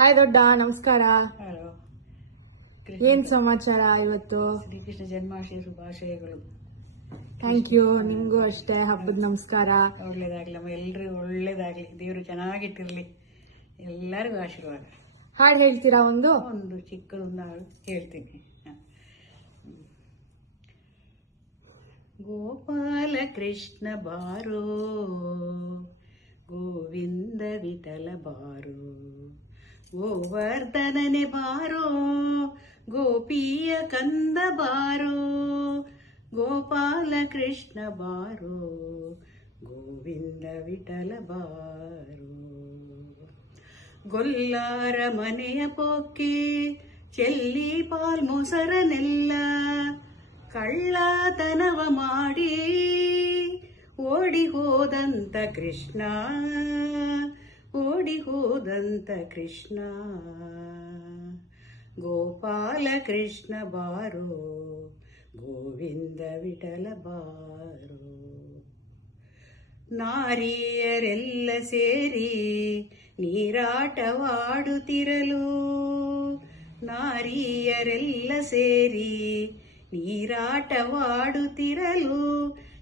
Hi ದೊಡ್ಡ, ನಮಸ್ಕಾರ. Hello. ಏನ್ ಸಮಾಚಾರ ಇವತ್ತು? ಶ್ರೀಕೃಷ್ಣ ಜನ್ಮಾಷ್ಟಮಿ ಶುಭಾಶಯಗಳು. Thank you. ನಿಮ್ಗೂ ಅಷ್ಟೇ ಹಬ್ಬದ ನಮಸ್ಕಾರ. ಒಳ್ಳೇದಾಗ್ಲಮ್ಮ, ಎಲ್ರಿಗೂ ಒಳ್ಳೇದಾಗ್ಲಿ, ದೇವರು ಚೆನ್ನಾಗಿಟ್ಟಿರ್ಲಿ, ಎಲ್ಲರಿಗೂ ಆಶೀರ್ವಾದ. ಹಾಡು ಹೇಳ್ತೀರಾ? ಒಂದು ಚಿಕ್ಕದೊಂದು ಹಾಡು ಹೇಳ್ತೀನಿ. ಗೋಪಾಲ ಕೃಷ್ಣ ಬಾರೋ, ಗೋವಿಂದ ವಿಠಲ ಬಾರೋ, ಗೋವರ್ಧನನೆ ಬಾರೋ, ಗೋಪಿಯ ಕಂದ ಬಾರೋ, ಗೋಪಾಲ ಕೃಷ್ಣ ಬಾರೋ, ಗೋವಿಂದ ವಿಠಲ ಬಾರೋ. ಗೊಲ್ಲಾರ ಮನೆಯ ಪೊಕ್ಕೆ ಚೆಲ್ಲಿ ಪಾಲ್ ಮೊಸರನೆಲ್ಲ ಕಳ್ಳತನವ ಮಾಡಿ ಓಡಿ ಹೋದಂತ ಕೃಷ್ಣ, ಓಡಿ ಹೋದಂತ ಕೃಷ್ಣ. ಗೋಪಾಲ ಕೃಷ್ಣ ಬಾರೋ, ಗೋವಿಂದ ವಿಠಲ ಬಾರೋ. ನಾರಿಯರೆಲ್ಲ ಸೇರಿ ನೀರಾಟವಾಡುತ್ತಿರಲು, ನಾರಿಯರೆಲ್ಲ ಸೇರಿ ನೀರಾಟವಾಡುತ್ತಿರಲು,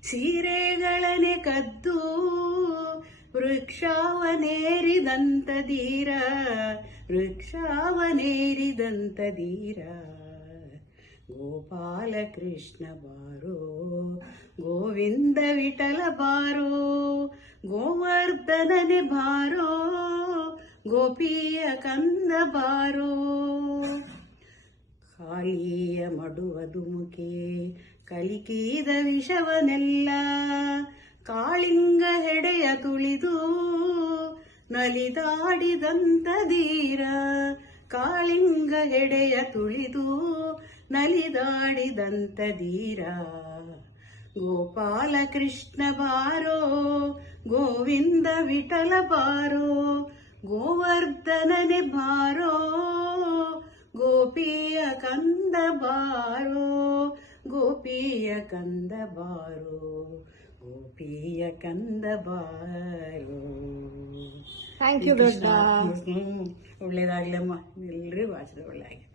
ಸೀರೆಗಳನೆ ಕದ್ದು ವೃಕ್ಷಾವನೇರಿದಂತ ಧೀರ, ವೃಕ್ಷಾವನೇರಿದಂತ ಧೀರ. ಗೋಪಾಲ ಕೃಷ್ಣ ಬಾರೋ, ಗೋವಿಂದ ವಿಠಲ ಬಾರೋ, ಗೋವರ್ಧನನೆ ಬಾರೋ, ಗೋಪಿಯ ಕಂದ ಬಾರೋ. ಕಾಳಿಯ ಮಡುವ ದುಮುಕೆ ಕಲಿಕಿದ ವಿಷವನೆಲ್ಲ ಕಾಳಿಂಗ ಹೆಡೆಯ ತುಳಿದು ನಲಿದಾಡಿದಂತ ಧೀರ, ಕಾಳಿಂಗ ಹೆಡೆಯ ತುಳಿದು ನಲಿದಾಡಿದಂತ ಧೀರ. ಗೋಪಾಲ ಕೃಷ್ಣ ಬಾರೋ, ಗೋವಿಂದ ವಿಠಲ ಬಾರೋ, ಗೋವರ್ಧನನೆ ಬಾರೋ, ಗೋಪಿಯ ಕಂದ ಬಾರೋ, ಗೋಪಿಯ ಕಂದ ಬಾರೋ, ಗೋಪಿಯ ಕಂದ ಬಾರೋ. ಥ್ಯಾಂಕ್ ಯು ದೊಡ್ಡ. ಒಳ್ಳೇದಾಗ್ಲಮ್ಮ, ಎಲ್ರಿಗೂ ಆಶೀರ್ವಾದ ಒಳ್ಳೆ.